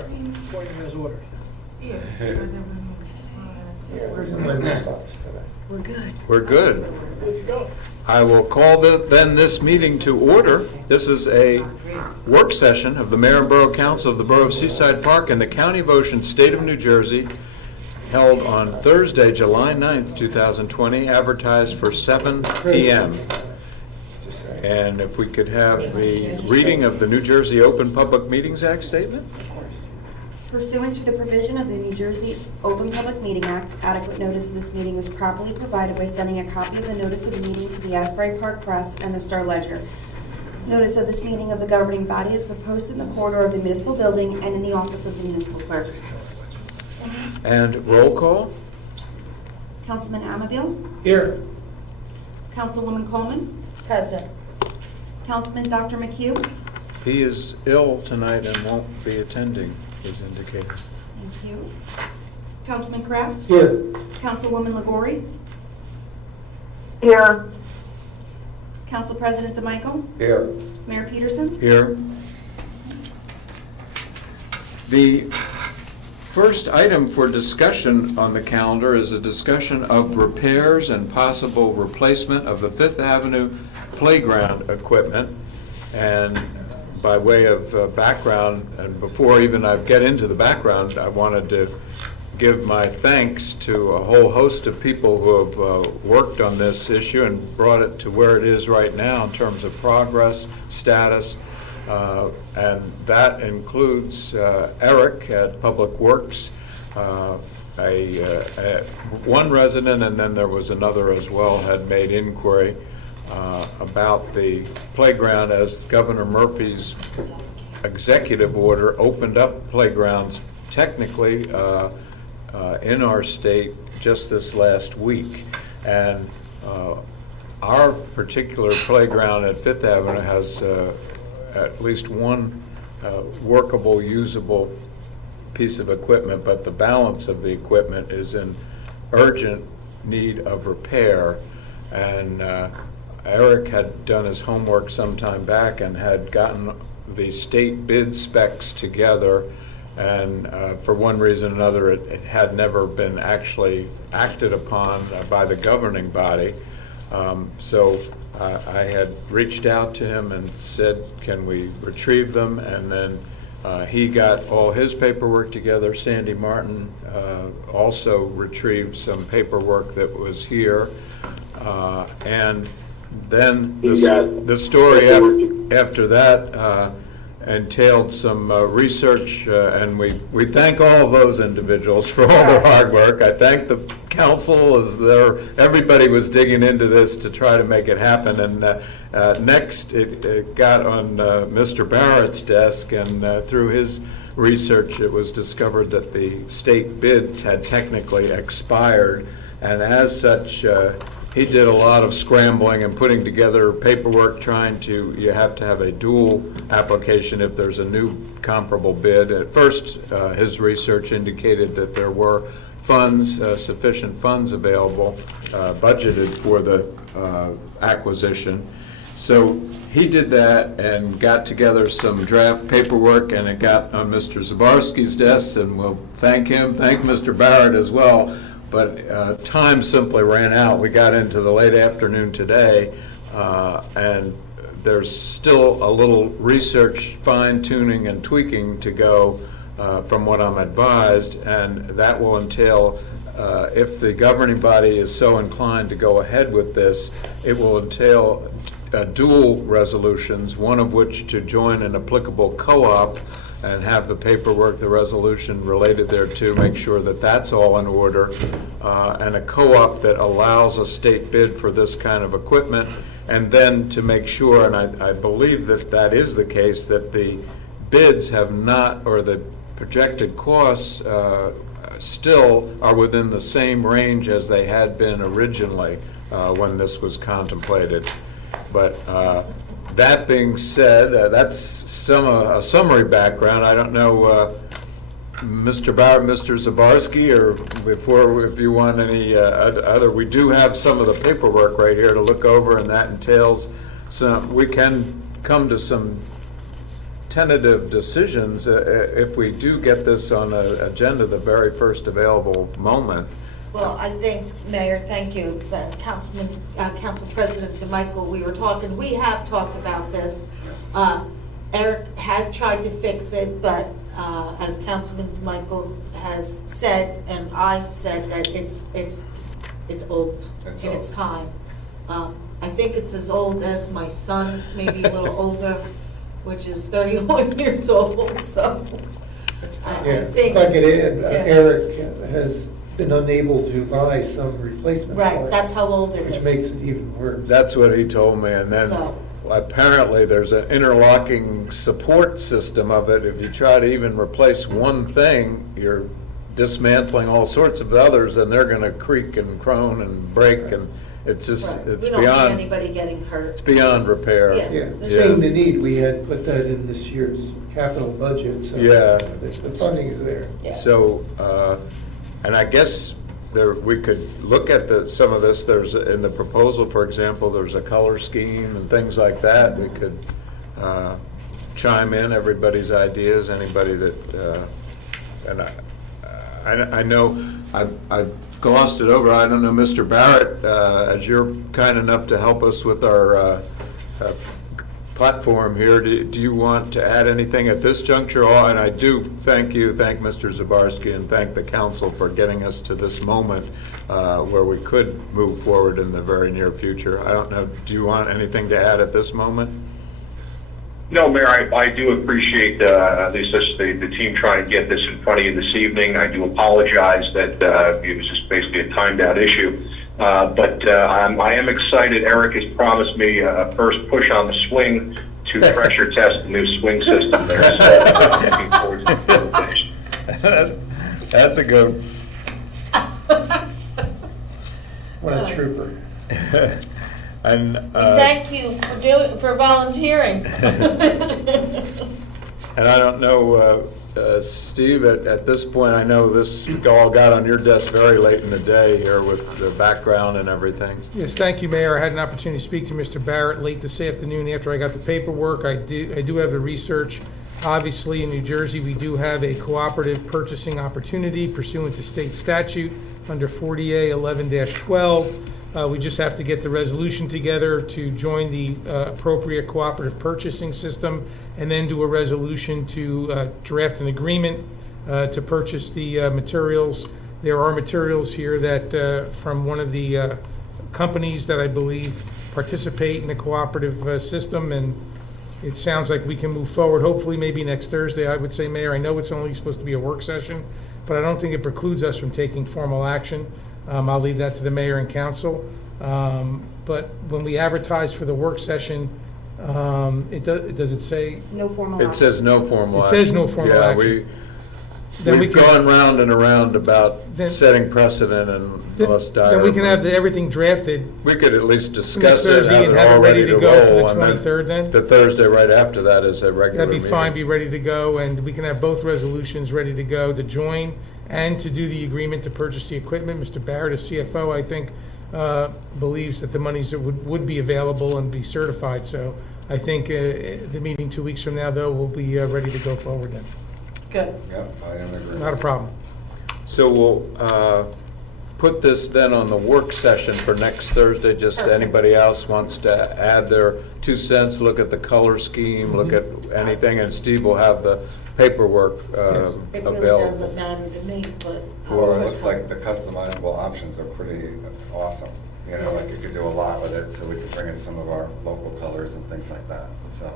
According to his orders. Yeah. Where's the box today? We're good. We're good. Good to go. I will call then this meeting to order. This is a work session of the Mayor and Borough Council of the Borough of Seaside Park in the County of Ocean, State of New Jersey, held on Thursday, July 9th, 2020, advertised for 7 p.m. And if we could have the reading of the New Jersey Open Public Meetings Act statement. Pursuant to the provision of the New Jersey Open Public Meeting Act, adequate notice of this meeting was properly provided by sending a copy of the notice of the meeting to the Asbury Park Press and the Star Ledger. Notice of this meeting of the governing body has been posted in the corridor of the municipal building and in the office of the municipal clerk. And roll call. Councilman Amabile? Here. Councilwoman Coleman? Present. Councilman Dr. McHugh? He is ill tonight and won't be attending, is indicated. Thank you. Councilman Kraft? Here. Councilwoman Legori? Here. Council President DeMichael? Here. Mayor Peterson? Here. The first item for discussion on the calendar is a discussion of repairs and possible replacement of the Fifth Avenue playground equipment. And by way of background, and before even I get into the background, I wanted to give my thanks to a whole host of people who have worked on this issue and brought it to where it is right now in terms of progress, status, and that includes Eric at Public Works, one resident, and then there was another as well, had made inquiry about the playground as Governor Murphy's executive order opened up playgrounds technically in our state just this last week. And our particular playground at Fifth Avenue has at least one workable, usable piece of equipment, but the balance of the equipment is in urgent need of repair. And Eric had done his homework some time back and had gotten the state bid specs together, and for one reason or another it had never been actually acted upon by the governing body. So I had reached out to him and said, can we retrieve them? And then he got all his paperwork together. Sandy Martin also retrieved some paperwork that was here. And then the story after that entailed some research, and we thank all of those individuals for all their hard work. I thank the council as everybody was digging into this to try to make it happen. And next it got on Mr. Barrett's desk, and through his research it was discovered that the state bid had technically expired, and as such he did a lot of scrambling and putting together paperwork you have to have a dual application if there's a new comparable bid. At first, his research indicated that there were funds, sufficient funds available, budgeted for the acquisition. So he did that and got together some draft paperwork, and it got on Mr. Zabarski's desk, and we'll thank him, thank Mr. Barrett as well. But time simply ran out. We got into the late afternoon today, and there's still a little research, fine-tuning, and tweaking to go from what I'm advised, and that will entail, if the governing body is so inclined to go ahead with this, it will entail dual resolutions, one of which to join an applicable co-op and have the paperwork, the resolution related thereto, make sure that that's all in order, and a co-op that allows a state bid for this kind of equipment, and then to make sure, and I believe that that is the case, that the bids have not, or the projected costs still are within the same range as they had been originally when this was contemplated. But that being said, that's a summary background. I don't know, Mr. Barrett, Mr. Zabarski, or if you want any other. We do have some of the paperwork right here to look over, and that entails we can come to some tentative decisions, if we do get this on the agenda the very first available moment. Well, I think, Mayor, thank you, Council President DeMichael, we have talked about this. Eric had tried to fix it, but as Councilman DeMichael has said, and I've said, that it's old in its time. I think it's as old as my son, maybe a little older, which is 31 years old, so. I Yeah, think. if I could add, Yeah. Eric has been unable to buy some replacement Right, parts, that's how old it is. which makes it even worse. That's what he told me, and then So- apparently there's an interlocking support system of it. If you try to even replace one thing, you're dismantling all sorts of others, and they're gonna creak and crone and break, and it's just, Right. it's We don't need beyond, anybody getting hurt. it's beyond repair. Yeah. Yeah, Yeah. seeing the need, we had put that in this year's capital budget, so Yeah. the funding is there. Yes. So, and I guess we could look at some of this, there's, in the proposal, for example, there's a color scheme and things like that. We could chime in everybody's ideas, anybody that, and I know, I glossed it over, I don't know, Mr. Barrett, as you're kind enough to help us with our platform here, do you want to add anything at this juncture? And I do thank Mr. Zabarski, and thank the council for getting us to this moment where we could move forward in the very near future. I don't know, do you want anything to add at this moment? No, Mayor, I do appreciate the team trying to get this in front of you this evening. I do apologize that it was just basically a timed out issue. But I am excited. Eric has promised me a first push on the swing to pressure test the new swing system there. So I'm looking forward to the presentation. That's a good. What a trooper. And, We thank you for volunteering. and I don't know, Steve, at this point, I know this all got on your desk very late in the day here with the background and everything. Yes, thank you, Mayor. I had an opportunity to speak to Mr. Barrett late this afternoon after I got the paperwork. I do have the research. Obviously, in New Jersey, we do have a cooperative purchasing opportunity pursuant to state statute under 40A 11-12. We just have to get the resolution together to join the appropriate cooperative purchasing system, and then do a resolution to draft an agreement to purchase the materials. There are materials here that from one of the companies that I believe participate in the cooperative system, and it sounds like we can move forward, hopefully maybe next Thursday, I would say, Mayor. I know it's only supposed to be a work session, but I don't think it precludes us from taking formal action. I'll leave that to the mayor and council. But when we advertise for the work session, does it say? No formal It action. says no formal It action. says no formal Yeah, action. Then we we've can- gone round and around about Then- setting precedent and less dire. Then we can have everything drafted We could at least next discuss it, Thursday have and it have all it ready to go for the roll, and 23rd then? the Thursday right after that is a regular That'd be meeting. fine, be ready to go, and we can have both resolutions ready to go to join and to do the agreement to purchase the equipment. Mr. Barrett, as CFO, I think, believes that the monies that would be available and be certified. So I think the meeting 2 weeks from now, though, will be ready to go forward then. Good. Yep, I am agreeing. Not a problem. So we'll put this then on the work session for next Thursday. Just Perfect. anybody else wants to add their 2 cents, look at the color scheme, look at anything, and Steve will have the paperwork Yes. It really available. doesn't matter to me, but. Well, it looks like the customizable options are pretty awesome. You know, like you could do a lot with it, so we could bring in some of our local colors and things like that, so.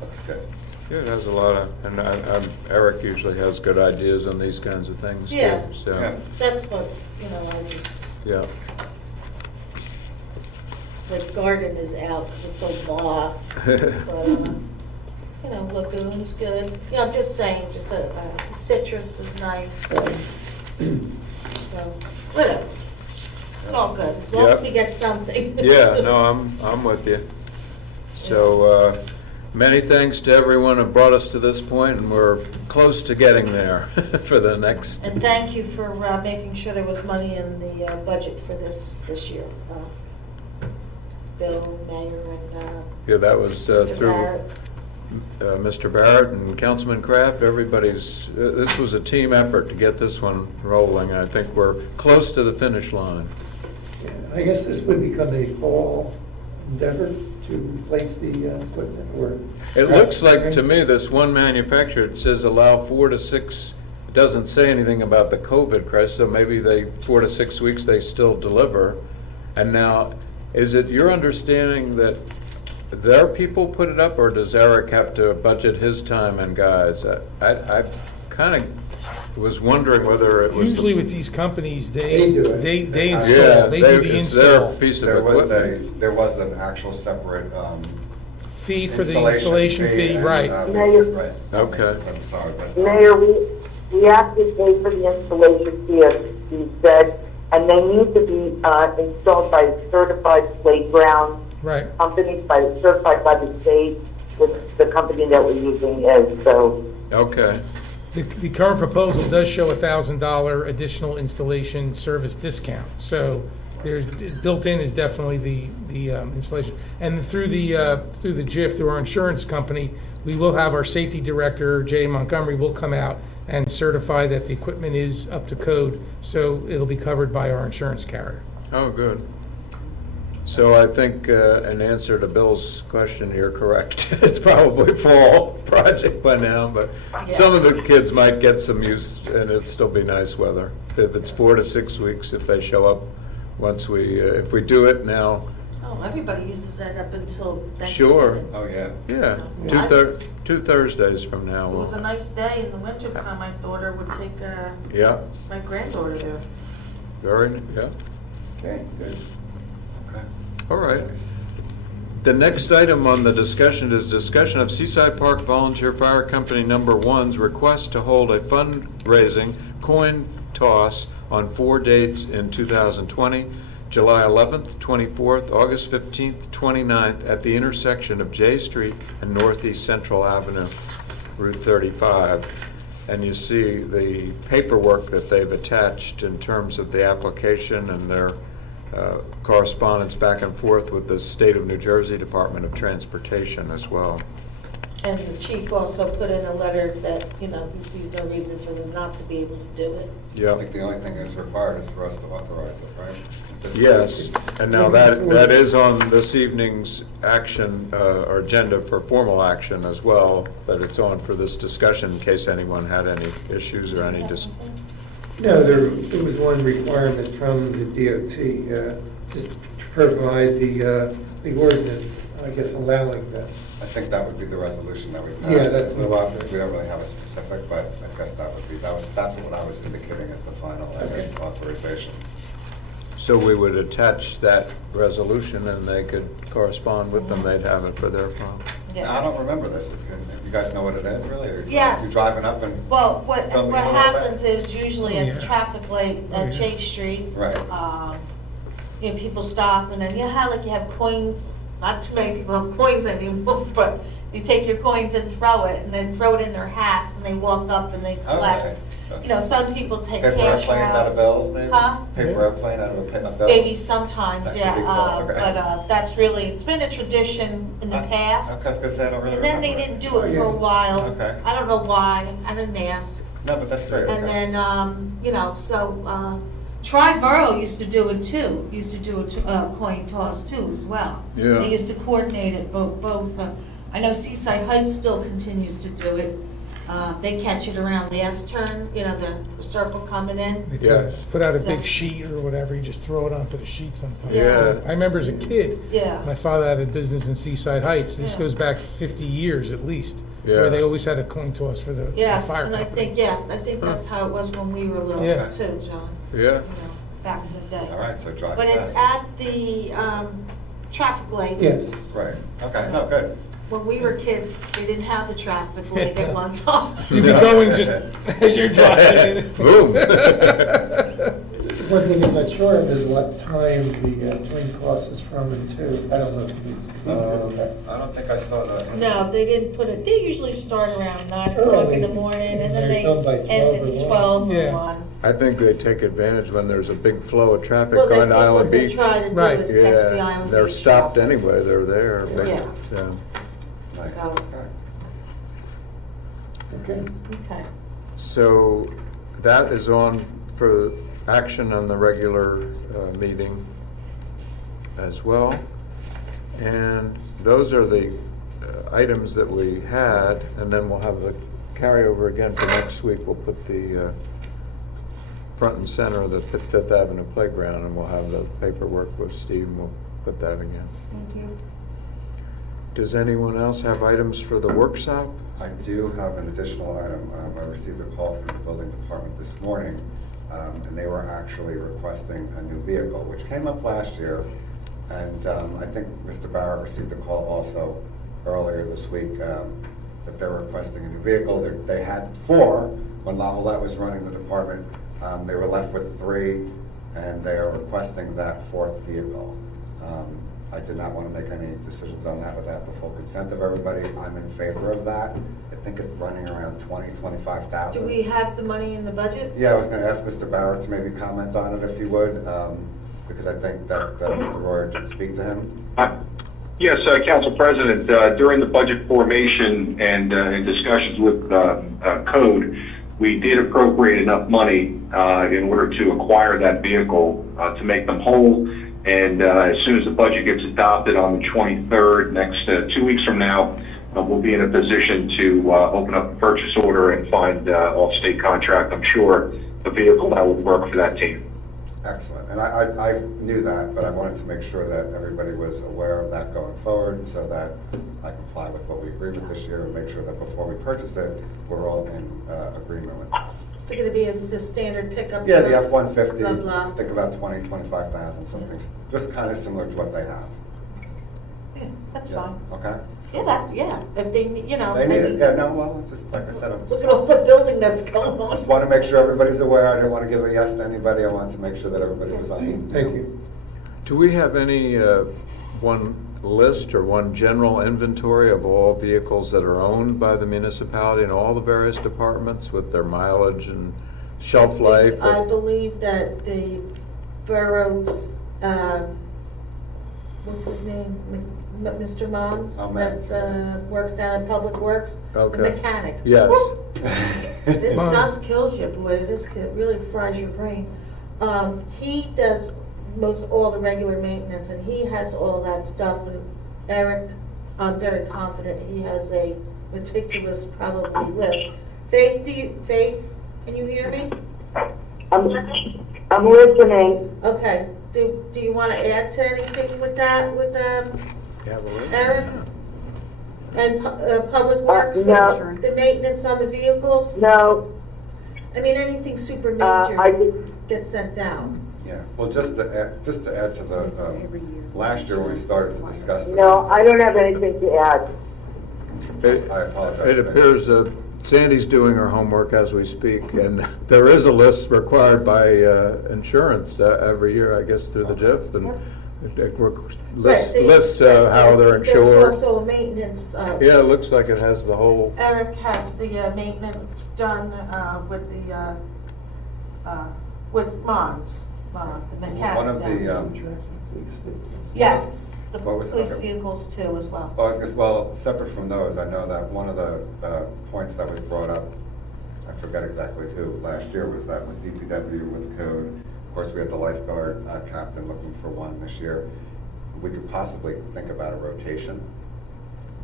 Looks good. Yeah, it has a lot of, and Eric usually has good ideas on these kinds of things too. Yeah. So, Yeah. That's what, I just, yeah. the garden is out because it's so blah. But, lagoon's good. Yeah, I'm just saying, just a citrus is nice. So, whatever. It's all good, as long as Yep. we get something. Yeah, no, I'm with you. So, many thanks to everyone who brought us to this point, and we're close to getting there for the next. And thank you for making sure there was money in the budget for this year. Bill, Mayor, and Yeah, that was Mr. through Barrett. Mr. Barrett and Councilman Kraft, this was a team effort to get this one rolling. I think we're close to the finish line. I guess this would become a fall endeavor to replace the equipment, or? It looks like, to me, this one manufacturer, it says allow 4 to 6, it doesn't say anything about the COVID crisis, so maybe 4 to 6 weeks they still deliver. And now, is it your understanding that their people put it up, or does Eric have to budget his time and guys? I kind of was wondering whether it was. Usually with these companies, They do it. they install, Yeah, they do the it's their install. piece of There equipment. was an actual separate Fee for the installation fee, and, right. right. Okay. I'm sorry, but. Mayor, we have to pay for the installation fee, as you said, and they need to be installed by a certified playground Right. company, certified by the state, which the company that we're using is, so. Okay. The current proposal does show $1,000 additional installation service discount. So there's, built in is definitely the installation. And through the JIF, through our insurance company, we will have our safety director, Jay Montgomery, will come out and certify that the equipment is up to code. So it'll be covered by our insurance carrier. Oh, good. So I think, in answer to Bill's question, you're correct. It's probably fall project by now, but some of the kids might get some use, and it'll still be nice weather. If it's 4 to 6 weeks, if they show up, if we do it now, Oh, everybody uses that up until Thanksgiving. Sure. Oh, yeah. yeah, Yeah. two Thursdays from now. It was a nice day in the wintertime. My daughter would take Yeah, my granddaughter there. yeah. Okay, good. Okay. All right. The next item on the discussion is discussion of Seaside Park Volunteer Fire Company Number 1's request to hold a fundraising coin toss on 4 dates in 2020, July 11th, 24th, August 15th, 29th, at the intersection of J Street and Northeast Central Avenue, Route 35. And you see the paperwork that they've attached in terms of the application and their correspondence back and forth with the State of New Jersey Department of Transportation as well. And the chief also put in a letter that, he sees no reason for them not to be able to do it. I Yep. think the only thing that's required is for us to authorize it, right? Just- Yes, and now that is on this evening's action, or agenda for formal action as well, but it's on for this discussion in case anyone had any issues or any No, there was one requirement from the DOT, just to provide the ordinance, I guess, allowing this. I think that would be the resolution that we passed. Yeah, that's- We don't really have a specific, but I guess that's what I was indicating as the final, I guess, authorization. So we would attach that resolution and they could correspond with them, they'd have it for their file. I don't remember this. If you guys know what it is, really? Or Yes. You're driving up and. Well, what Filming a little bit? happens is usually at the Yeah. traffic light Oh, yeah. at J Street. Right. People stop and then, you have coins, not too many people have coins anymore, but you take your coins and throw it, and then throw it in their hats when they walk up and they collect. Okay. Some people take Paper cash airplanes out of out. bills, maybe? Huh? Paper airplane out of a bill? Maybe sometimes, That could yeah, be cool, okay. but that's really, it's been a tradition in the past. I was gonna say, I don't really And then they remember. didn't do it for a while. Okay. I don't know why, I didn't ask. No, but that's great. And okay. then, Triborough used to do it too, used to do a coin toss too as well. Yeah. They used to coordinate it both. I know Seaside Heights still continues to do it. They catch it around the S-turn, the circle coming in. They Yeah. put out a So- big sheet or whatever, you just throw it onto the sheet sometimes. Yeah. I remember as a kid, Yeah. my father had a business in Seaside Heights. This Yeah. goes back 50 years at least, Yeah. where they always had a coin toss for the Yes, fire and I company. think that's how it was when we were little Yeah. too, John. Yeah, Back in the day. All right, so drive But it's fast. at the traffic light. Yes. Right, okay, no, good. When we were kids, they didn't have the traffic light at one time. You'd be going just as you're driving. boom. One thing I'm not sure of is what time the train crosses from and to. I don't know if it's. I don't think I saw that. No, they didn't put it, they usually start around 9 o'clock in the morning, and then they They're done by end 12 at or 12 or Yeah. 1. I think they take advantage when there's a big flow of traffic Well, they going think to Island what they Beach. try to do Right. is catch the Yeah, Island Beach. they're stopped traffic. anyway, they're there. but, Yeah. Nice. So- Okay. Okay. Okay. So that is on for action on the regular meeting as well. And those are the items that we had, and then we'll have the carryover again for next week. We'll put the front and center of the Fifth Avenue Playground, and we'll have the paperwork with Steve, and we'll put that again. Thank you. Does anyone else have items for the workshop? I do have an additional item. I received a call from the building department this morning, and they were actually requesting a new vehicle, which came up last year. And I think Mr. Barrett received a call also earlier this week that they're requesting a new vehicle. They had 4 when Lavalette was running the department. They were left with 3, and they are requesting that 4th vehicle. I did not want to make any decisions on that without the full consent of everybody. I'm in favor of that. I think it's running around $25,000. Do we have the money in the budget? Yeah, I was going to ask Mr. Barrett to maybe comment on it if he would, because I think that Mr. Roy should speak to him. Yes, Council President, during the budget formation and in discussions with Code, we did appropriate enough money in order to acquire that vehicle to make them whole. And as soon as the budget gets adopted on the 23rd, next 2 weeks from now, we'll be in a position to open up a purchase order and find off-state contract, I'm sure, a vehicle that would work for that team. Excellent. And I knew that, but I wanted to make sure that everybody was aware of that going forward so that I comply with what we agreed with this year and make sure that before we purchase it, we're all in agreement with it. Is it going to be the standard pickup? Yeah, the truck? F-150, Blah, blah. think about 20, 25,000, something just kind of similar to what they have. Yeah, that's Yeah, fine. Okay? Yeah, if they, you know. They need I it. mean, Yeah, no, well, just like I said, I'm Look at all the building that's going on. just want to make sure everybody's aware. I didn't want to give a yes to anybody. I wanted to make sure that everybody was on. Thank you. Do we have any one list or one general inventory of all vehicles that are owned by the municipality and all the various departments with their mileage and shelf life? I believe that the borough's, what's his name? Mr. Mons? Oh, Mons. That works down at Public Works? Okay. The mechanic. Yes. Woo! This Mons. stuff kills you, boy. This really fries your brain. He does all the regular maintenance, and he has all that stuff. And Eric, I'm very confident he has a meticulous, probably list. Faith, can you hear me? I'm listening. Okay. Do you want to add to anything with that, with You have a list? Eric? And Public Works? with no. The maintenance on the vehicles? No, I mean, anything super I major just, gets sent down. Yeah, well, just to add to the, last year when we started to discuss this. no, I don't have anything to add. I apologize. It appears Sandy's doing her homework as we speak, and there is a list required by insurance every year, I guess, through the JIF, and it lists how they're insured. There's also a maintenance. Yeah, it looks like it has the whole, Eric has the maintenance done with Mons, the mechanic. One of down the, there. Yes, the What was it? police Okay. vehicles too as well. well, separate from those, I know that one of the points that was brought up, I forget exactly who, last year was that with DPW, with code. Of course, we had the lifeguard captain looking for one this year. We could possibly think about a rotation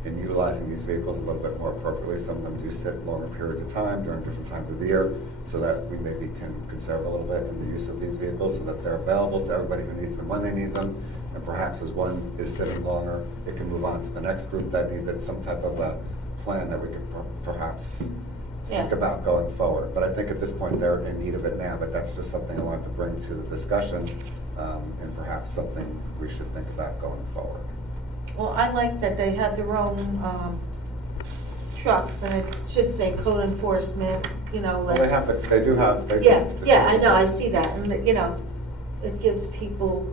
in utilizing these vehicles a little bit more appropriately. Some of them do sit longer periods of time during different times of the year, so that we maybe can conserve a little bit in the use of these vehicles so that they're available to everybody who needs them when they need them. And perhaps as one is sitting longer, it can move on to the next group that needs it, some type of a plan that we could perhaps think Yeah. about going forward. But I think at this point, they're in need of it now, but that's just something I wanted to bring to the discussion, and perhaps something we should think about going forward. Well, I like that they have their own trucks, and it should say code enforcement, you know, Well, like. they do have. Yeah, I know, I see that, and, you know, it gives people,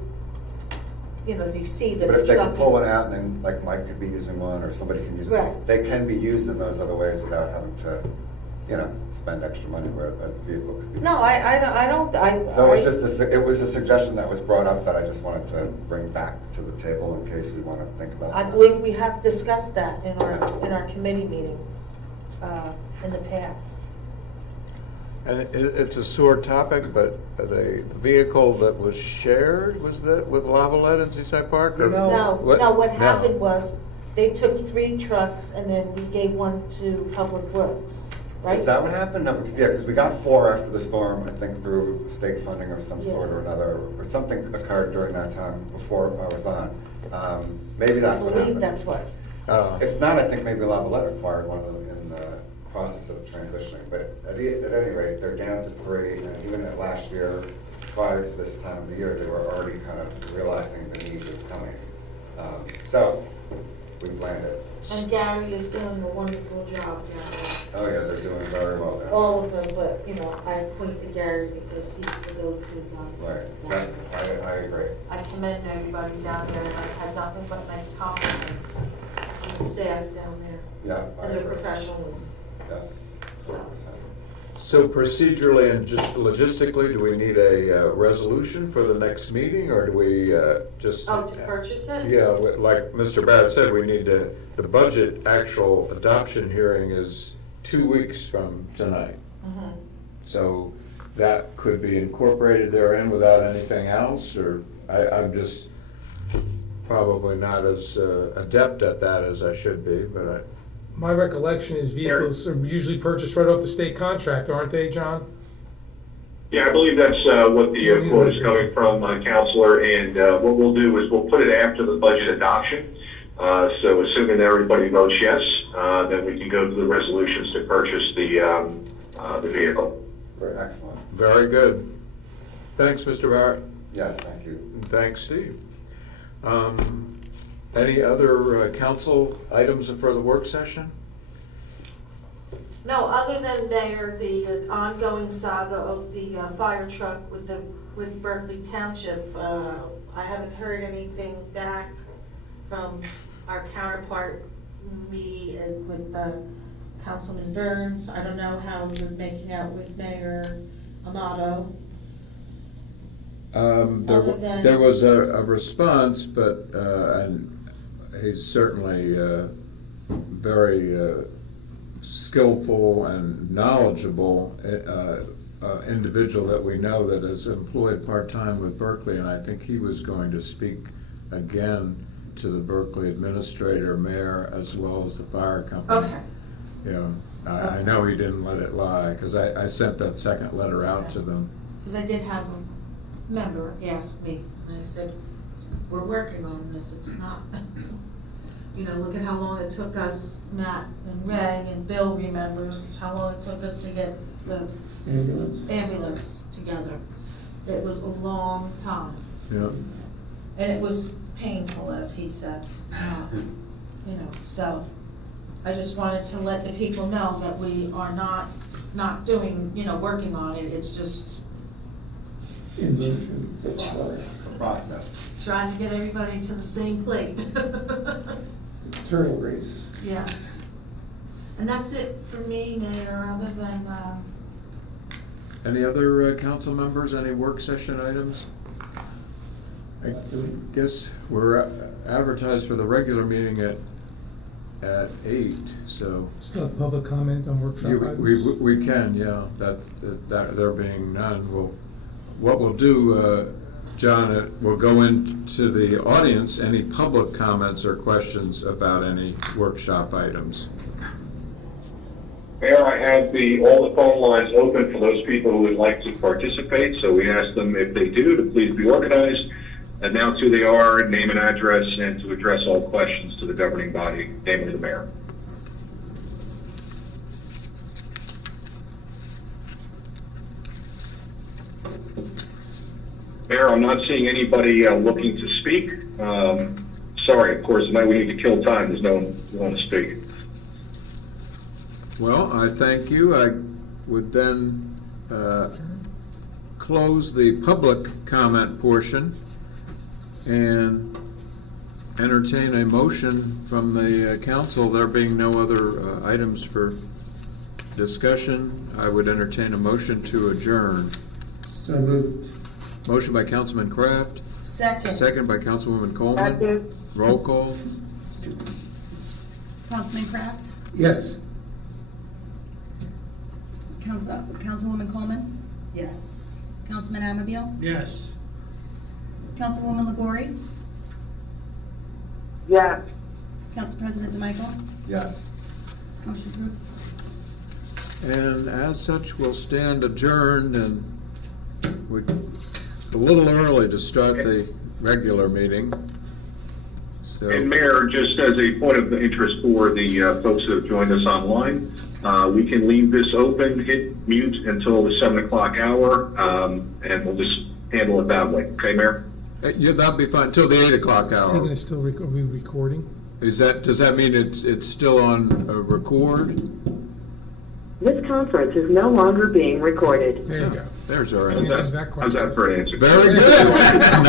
you know, they see that But the if they truck can is. pull one out, and then like Mike could be using one, or somebody can use Right. it, they can be used in those other ways without having to, you know, spend extra money where a vehicle could be. No, I don't. So it's just, it was a suggestion that was brought up that I just wanted to bring back to the table in case we want to think about I that. believe we have discussed that in our committee meetings. in the past. And it's a sore topic, but the vehicle that was shared, was that with Lavalette in Seaside Park? or- No, What? no, what No. happened was, they took 3 trucks and then we gave one to Public Works, right? Is that what happened? No, because we got 4 after the storm, I think through state funding of some sort or another, or something occurred during that time before I was on. Maybe I that's what believe happened. that's what. If not, I think maybe Lavalette acquired one of them in the process of transitioning. But at any rate, they're down to 3, and even at last year, prior to this time of the year, they were already kind of realizing the need was coming. So, we've landed. And Gary is doing a wonderful job down there. Oh yeah, they're doing very well now. All of them, but, you know, I point to Gary because he's the go-to guy. Right, down there. I agree. I commend everybody down there, and I've had nothing but nice compliments on the staff down there Yeah, I and their agree. professionalism. Yes, 100%. So procedurally and just logistically, do we need a resolution for the next meeting, or do we just? Oh, to purchase it? Yeah, like Mr. Barrett said, we need to, the budget actual adoption hearing is 2 weeks from tonight. Mhm. So that could be incorporated therein without anything else, or I'm just probably not as adept at that as I should be, but My recollection is vehicles are usually purchased right off the state contract, aren't they, John? Yeah, I believe that's what the quote is coming from, Counselor, and what we'll do is we'll put it after the budget adoption. So assuming that everybody votes yes, then we can go through the resolutions to purchase the vehicle. Very excellent. very good. Thanks, Mr. Barrett. Yes, thank you. And thanks, Steve. Any other council items for the work session? No, other than Mayor, the ongoing saga of the fire truck with Berkeley Township, I haven't heard anything back from our counterpart, me and with Councilman Burns. I don't know how we're making out with Mayor Amato. Other than- There was a response, but, and he's certainly very skillful and knowledgeable individual that we know that is employed part-time with Berkeley, and I think he was going to speak again to the Berkeley administrator, mayor, as well as the fire company. Okay. Yeah, I know he didn't let it lie, because I sent that second letter out to them. Because I did have a member ask me, and I said, we're working on this, it's not, you know, look at how long it took us, Matt and Ray and Bill remembers how long it took us to get the ambulance together. It was a long time, Yeah. and it was painful, as he said, you know, so I just wanted to let the people know that we are not doing, you know, working on it, it's just In motion, that's right. Process. trying to get everybody to the same plate. Turtle race. Yes. And that's it for me, Mayor, other than, Any other council members, any work session items? I guess we're advertised for the regular meeting at 8, so. Still have public comment on workshop items? We can, yeah, that there being none, what we'll do, John, we'll go into the audience, any public comments or questions about any workshop items. Mayor, I have all the phone lines open for those people who would like to participate, so we ask them if they do to please be organized, announce who they are, name and address, and to address all questions to the governing body, namely the mayor. Mayor, I'm not seeing anybody looking to speak. Sorry, of course, tonight we need to kill time. There's no one who wants to speak. Well, I thank you. I would then close the public comment portion and entertain a motion from the council. There being no other items for discussion, I would entertain a motion to adjourn. So moved. Motion by Councilman Kraft, second. second by Councilwoman Coleman. Second. Roll call. Councilman Kraft? Yes. Councilwoman Coleman, Yes. Councilman Amabile, Yes. Councilwoman LaGori, Yes. Council President DeMichael. Yes. Motion approved. And as such, we'll stand adjourned, and we're a little early to start the regular meeting. So, And Mayor, just as a point of interest for the folks that have joined us online, we can leave this open, hit mute until the 7 o'clock hour, and we'll just handle it that way. Okay, Mayor? yeah, that'll be fine, till the 8 o'clock Is he hour. gonna still, are we recording? Does that mean it's still on record? This conference is no longer being recorded. There you go. There's our Answers answer. that How's question. that for an answer? Very good.